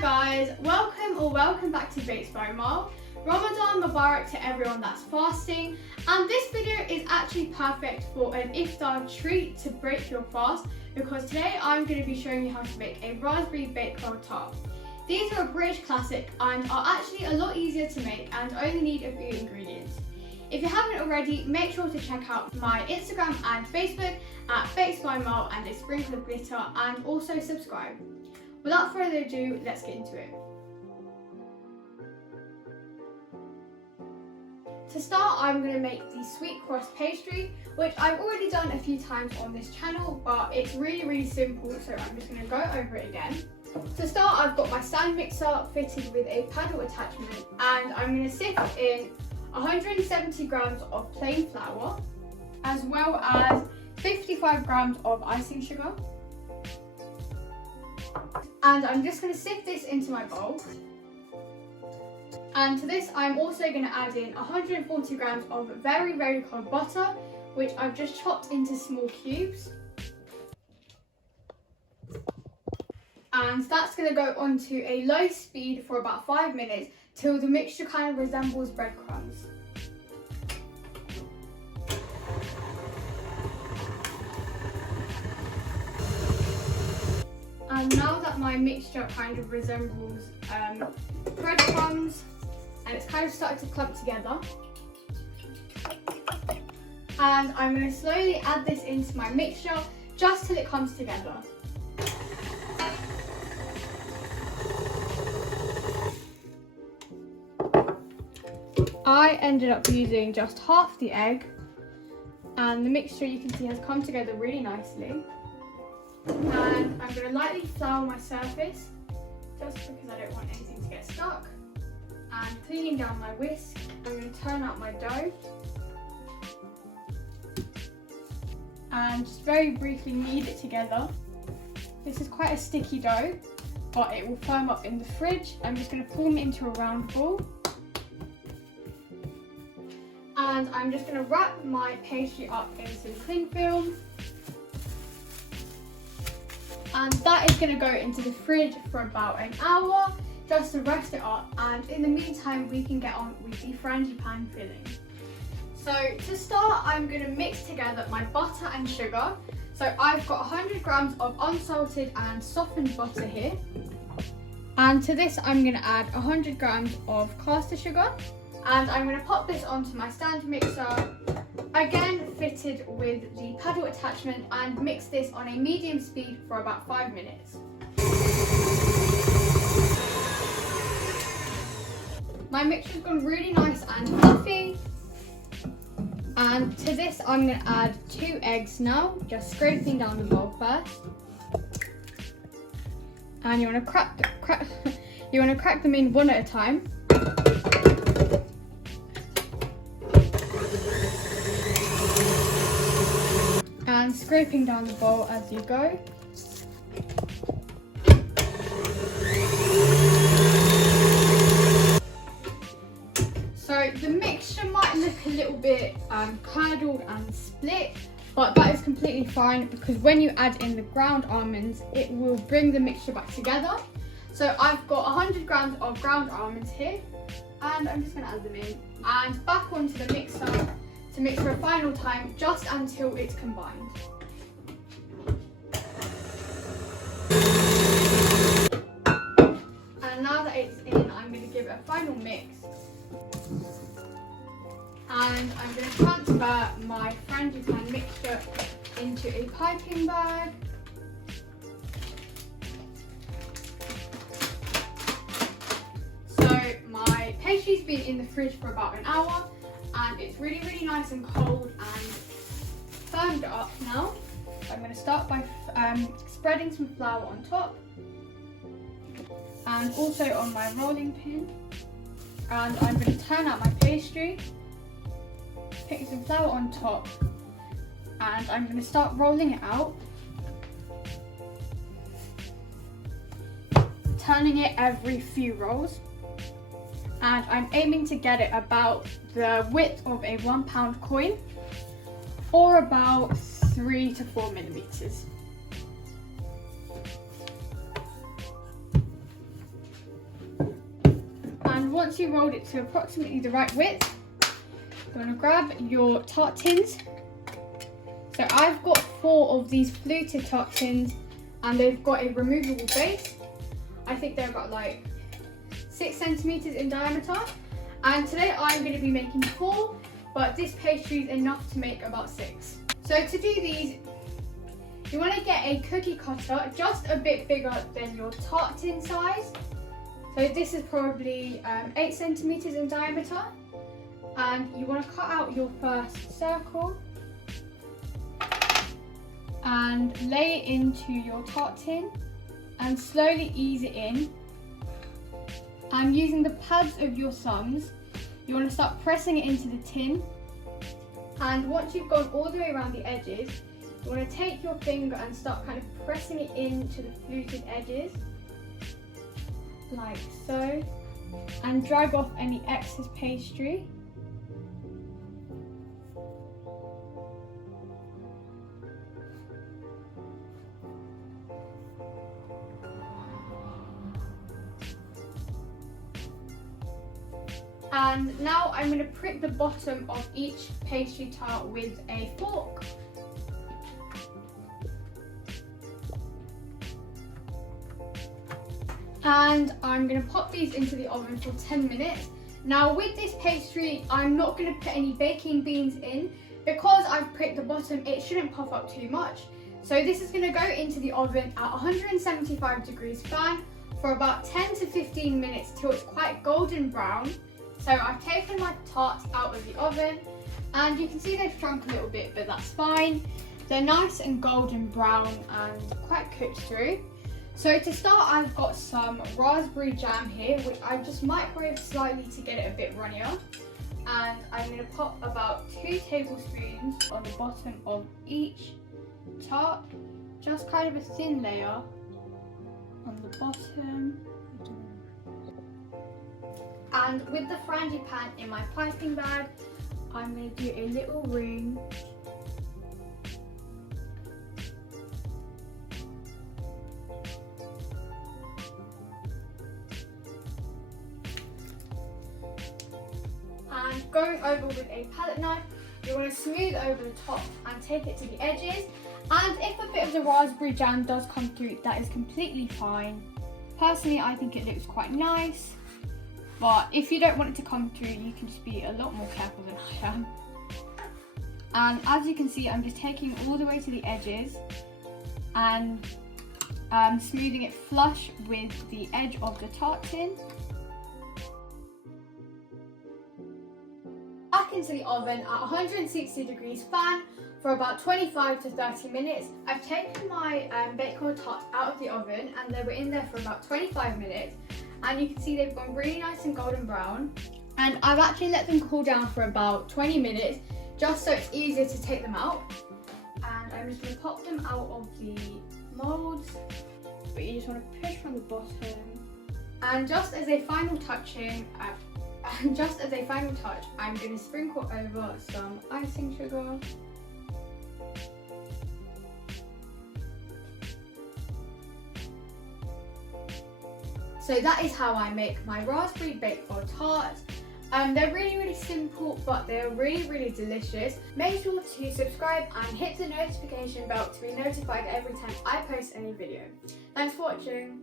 Hi guys, welcome back to Baked by Amal. Ramadan Mubarak to everyone that's fasting, and this video is actually perfect for an iftar treat to break your fast, because today I'm going to be showing you how to make a raspberry Bakewell tart. These are a British classic and are actually a lot easier to make and only need a few ingredients. If you haven't already, make sure to check out my Instagram and Facebook at Baked by Amal and a sprinkle of glitter, and also subscribe. Without further ado, let's get into it. To start, I'm going to make the sweet crust pastry, which I've already done a few times on this channel, but it's really simple, so I'm just going to go over it again. To start, I've got my stand mixer fitted with a paddle attachment, and I'm going to sift in 170 grams of plain flour, as well as 55 grams of icing sugar. And I'm just going to sift this into my bowl. And to this, I'm also going to add in 140 grams of very cold butter, which I've just chopped into small cubes. And that's going to go onto a low speed for about 5 minutes till the mixture kind of resembles breadcrumbs. And now that my mixture kind of resembles breadcrumbs and it's kind of started to clump together, and I'm going to slowly add this into my mixture just till it comes together. I ended up using just half the egg, and the mixture, you can see, has come together really nicely. And I'm going to lightly flour my surface just because I don't want anything to get stuck. And cleaning down my whisk, I'm going to turn out my dough and just very briefly knead it together. This is quite a sticky dough, but it will firm up in the fridge. I'm just going to form it into a round ball. And I'm just going to wrap my pastry up in some cling film. And that is going to go into the fridge for about an hour just to rest it up, and in the meantime we can get on with the frangipani filling. So to start, I'm going to mix together my butter and sugar. So I've got 100 grams of unsalted and softened butter here, and to this I'm going to add 100 grams of caster sugar, and I'm going to pop this onto my stand mixer, again fitted with the paddle attachment, and mix this on a medium speed for about 5 minutes. My mixture's gone really nice and fluffy, and to this I'm going to add 2 eggs now, just scraping down the bowl first. And you want to crack them in one at a time. And scraping down the bowl as you go. So the mixture might look a little bit curdled and split, but that is completely fine, because when you add in the ground almonds, it will bring the mixture back together. So I've got 100 grams of ground almonds here, and I'm just going to add them in and back onto the mixer to mix for a final time, just until it's combined. And now that it's in, I'm going to give it a final mix. And I'm going to transfer my frangipani mixture into a piping bag. So my pastry's been in the fridge for about an hour, and it's really nice and cold and firmed up now. I'm going to start by spreading some flour on top, and also on my rolling pin. And I'm going to turn out my pastry, pick some flour on top, and I'm going to start rolling it out, turning it every few rolls. And I'm aiming to get it about the width of a £1 coin, or about 3 to 4 millimeters. once you've rolled it to approximately the right width, you want to grab your tart tins. So I've got 4 of these fluted tart tins and they've got a removable base. I think they're about like 6 centimeters in diameter. And today I'm going to be making 4, but this pastry is enough to make about 6. So to do these, you want to get a cookie cutter just a bit bigger than your tart tin size. So this is probably 8 centimeters in diameter. And you want to cut out your first circle and lay it into your tart tin and slowly ease it in. And using the pads of your thumbs, you want to start pressing it into the tin. And once you've gone all the way around the edges, you want to take your finger and start kind of pressing it into the fluted edges, like so, and drag off any excess pastry. And now I'm going to prick the bottom of each pastry tart with a fork. And I'm going to pop these into the oven for 10 minutes. Now with this pastry, I'm not going to put any baking beans in because I've pricked the bottom. It shouldn't puff up too much. So this is going to go into the oven at 175 degrees fan for about 10 to 15 minutes till it's quite golden brown. So I've taken my tarts out of the oven and you can see they've shrunk a little bit, but that's fine. They're nice and golden brown and quite cooked through. So to start, I've got some raspberry jam here, which I've just microwaved slightly to get it a bit runnier. And I'm going to pop about 2 tablespoons on the bottom of each tart, just kind of a thin layer on the bottom. And with the frangipani in my piping bag, I'm going to do a little ring. And going over with a palette knife, you want to smooth over the top and take it to the edges. And if a bit of the raspberry jam does come through, that is completely fine. Personally, I think it looks quite nice. But if you don't want it to come through, you can just be a lot more careful than I am. And as you can see, I'm just taking all the way to the edges and smoothing it flush with the edge of the tart tin. Back into the oven at 160 degrees fan for about 25 to 30 minutes. I've taken my Bakewell tarts out of the oven and they were in there for about 25 minutes. And you can see they've gone really nice and golden brown. And I've actually let them cool down for about 20 minutes just so it's easier to take them out. And I'm just going to pop them out of the moulds, but you just want to push from the bottom. And just as a final touch, I'm going to sprinkle over some icing sugar. So that is how I make my raspberry Bakewell tarts. They're really simple, but they're really delicious. Make sure to subscribe and hit the notification bell to be notified every time I post any video. Thanks for watching.